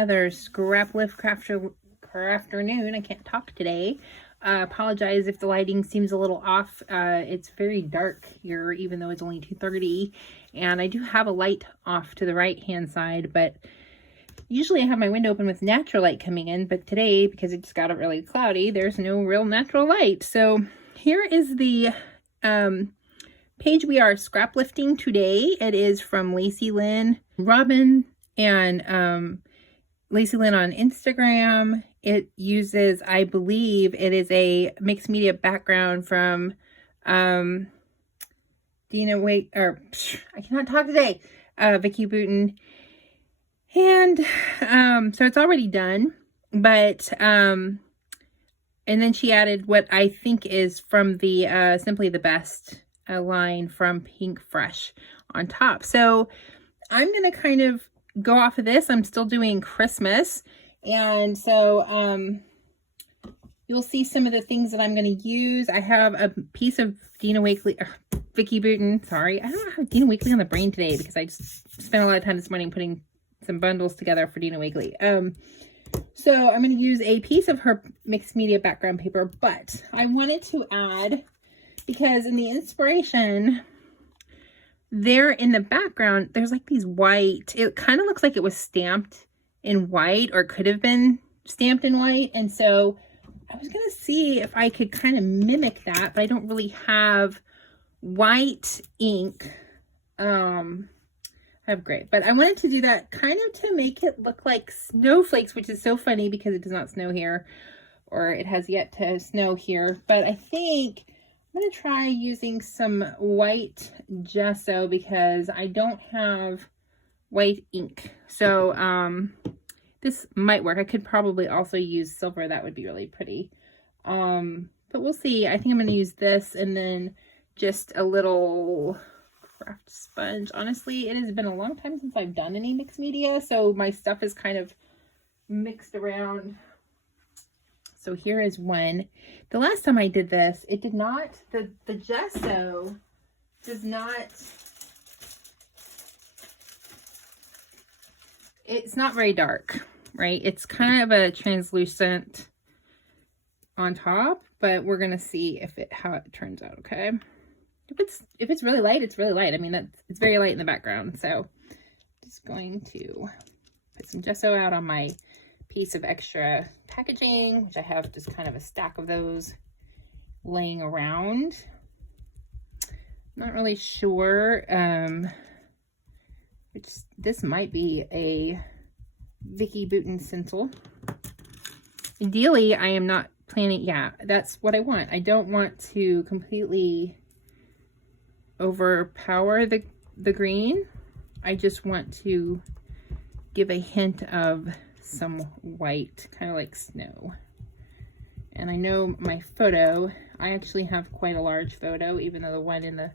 another scrap lift crafternoon. I can't talk today. Apologize if the lighting seems a little off. It's very dark here, even though it's only 2:30, and I do have a light off to the right hand side, but usually I have my window open with natural light coming in, but today, because it just got really cloudy, there's no real natural light. So here is the page we are scrap lifting today. It is from Lacey Lynn Robin and Lacey Lynn on Instagram. It uses, I believe, it is a mixed media background from I cannot talk today, Vicki Boutin. And so it's already done, but and then she added what I think is from the Simply the Best line from Pink Fresh on top. So I'm going to kind of go off of this. I'm still doing Christmas, and so you'll see some of the things that I'm going to use. I have a piece of Vicki Boutin. Sorry, I don't have Dina Wakley on the brain today because I just spent a lot of time this morning putting some bundles together for Dina Wakley. So I'm going to use a piece of her mixed media background paper, but I wanted to add, because in the inspiration there in the background, there's like these white, it kind of looks like it was stamped in white, or could have been stamped in white. And so I was going to see if I could kind of mimic that, but I don't really have white ink. I have gray, but I wanted to do that kind of to make it look like snowflakes, which is so funny because it does not snow here, or it has yet to snow here. But I think I'm going to try using some white gesso because I don't have white ink. So this might work. I could probably also use silver. That would be really pretty. But we'll see. I think I'm going to use this and then just a little craft sponge. Honestly, it has been a long time since I've done any mixed media, so my stuff is kind of mixed around. So here is one. The last time I did this, it did not, the gesso does not, it's not very dark, right? It's kind of a translucent on top, but we're gonna see how it turns out, okay? If it's really light, it's really light. I mean, it's very light in the background. So just going to put some gesso out on my piece of extra packaging, which I have just kind of a stack of those laying around. Not really sure, this might be a Vicki Boutin stencil. Ideally, I am not planning, yeah, that's what I want. I don't want to completely overpower the green. I just want to give a hint of some white, kind of like snow. And I know my photo, I actually have quite a large photo, even though the one in the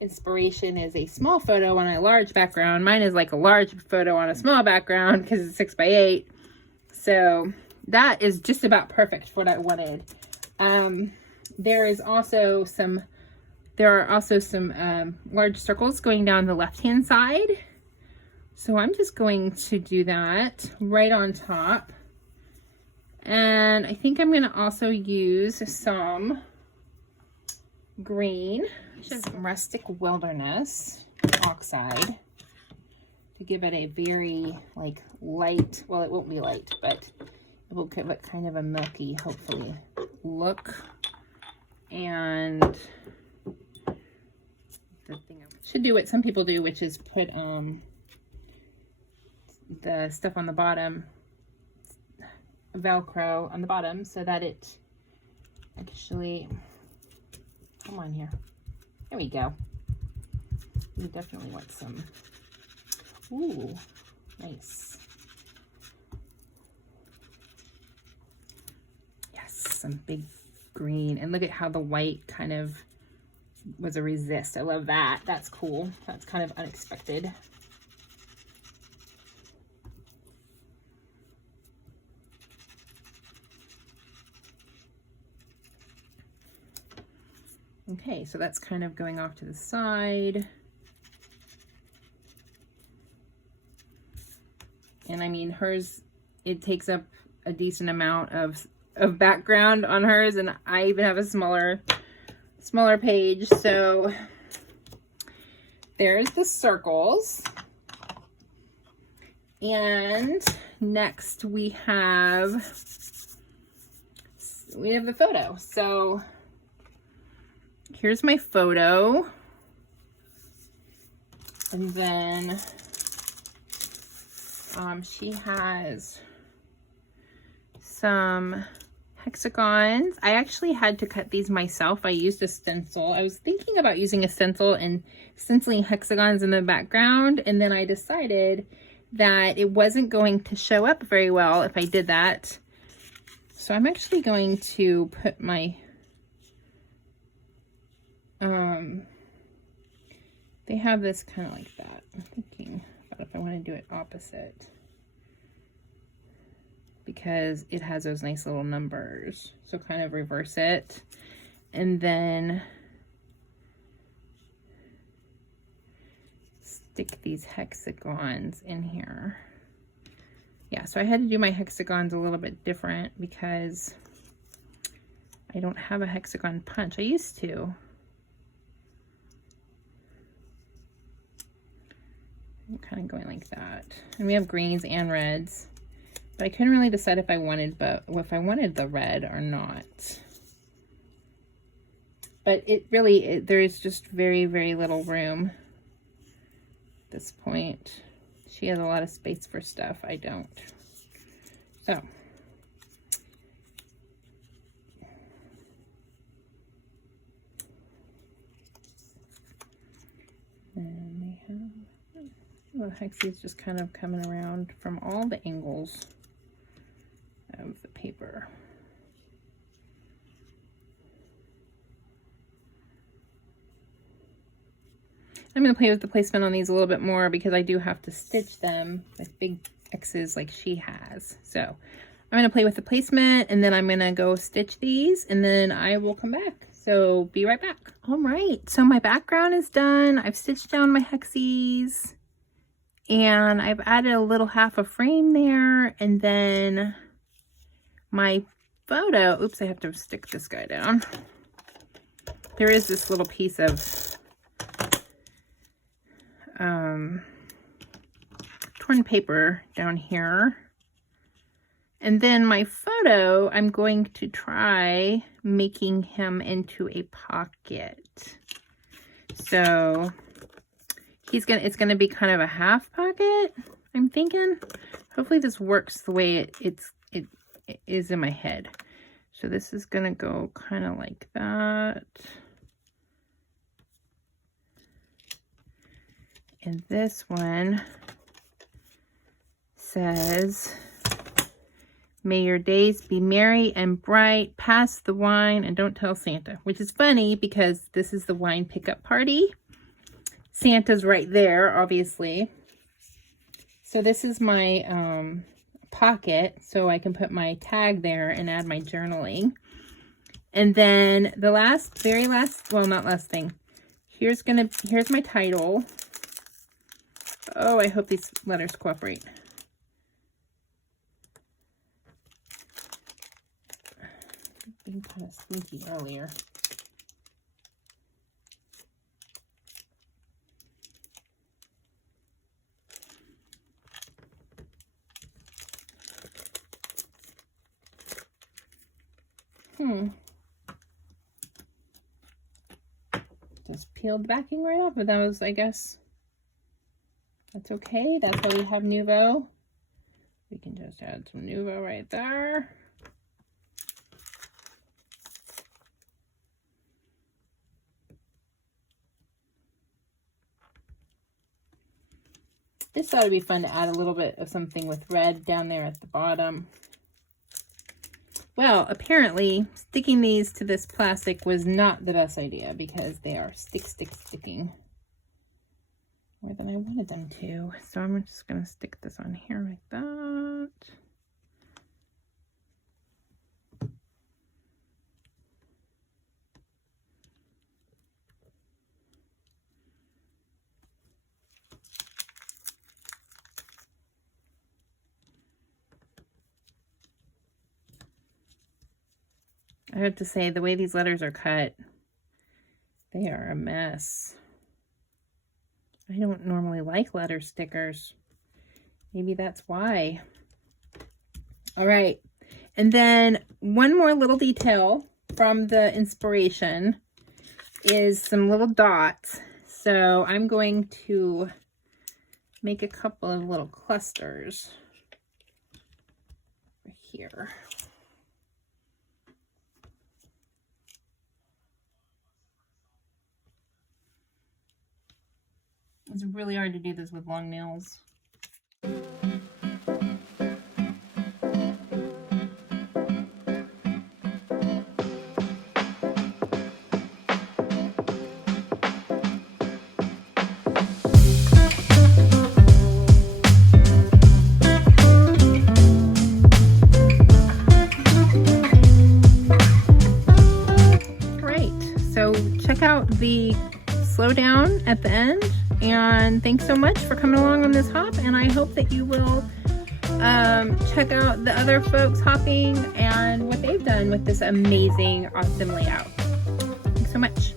inspiration is a small photo on a large background. Mine is like a large photo on a small background because it's 6x8. So that is just about perfect for what I wanted. There are also some large circles going down the left-hand side. So I'm just going to do that right on top. And I think I'm going to also use some green, which is Rustic Wilderness Oxide, to give it a very like light, well, it won't be light, but it will give it kind of a milky, hopefully, look. And the thing I should do what some people do, which is put the stuff on the bottom, Velcro on the bottom, so that it actually, come on here, there we go. We definitely want some, ooh, nice. Yes, some big green, and look at how the white kind of was a resist. I love that. That's cool. That's kind of unexpected. Okay, so that's kind of going off to the side. And And I mean, hers, it takes up a decent amount of background on hers, and I even have a smaller page. So there's the circles. And next we have the photo. So here's my photo. And then she has some hexagons. I actually had to cut these myself. I used a stencil. I was thinking about using a stencil and stenciling hexagons in the background, and then I decided that it wasn't going to show up very well if I did that. So I'm actually going to put my they have this kind of like that. I'm thinking about if I want to do it opposite, because it has those nice little numbers. So kind of reverse it, and then stick these hexagons in here. Yeah, so I had to do my hexagons a little bit different because I don't have a hexagon punch. I used to. I'm kind of going like that. And we have greens and reds. But I couldn't really decide if I wanted the red or not. But it really, there's just very, very little room at this point. She has a lot of space for stuff. I don't. So. And they have little hexies just kind of coming around from all the angles of the paper. I'm going to play with the placement on these a little bit more because I do have to stitch them with big X's like she has. So I'm going to play with the placement, and then I'm going to go stitch these, and then I will come back. So be right back. All right, so my background is done. I've stitched down my hexies, and I've added a little half a frame there, and then my photo, oops, I have to stick this guy down. There is this little piece of torn paper down here. And then my photo, I'm going to try making him into a pocket. So it's gonna be kind of a half pocket, I'm thinking. Hopefully this works the way it is in my head. So this is gonna go kind of like that. And this one says, "May your days be merry and bright, pass the wine and don't tell Santa," which is funny because this is the wine pickup party. Santa's right there, obviously. So this is my pocket, so I can put my tag there and add my journaling. And then the very last, well, not last thing. Here's my title. Oh, I hope these letters cooperate. Being kind of sneaky earlier. Just peeled the backing right off, but that was, I guess, that's okay. That's why we have Nuvo. We can just add some Nuvo right there. This ought to be fun to add a little bit of something with red down there at the bottom. Well, apparently sticking these to this plastic was not the best idea because they are sticking more than I wanted them to. So I'm just going to stick this on here like that. I have to say, the way these letters are cut, they are a mess. I don't normally like letter stickers. Maybe that's why. All right. And then one more little detail from the inspiration is some little dots. So I'm going to make a couple of little clusters here. It's really hard to do this with long nails. Check out the slowdown at the end, and thanks so much for coming along on this hop, and I hope that you will check out the other folks hopping and what they've done with this amazing, awesome layout. Thanks so much.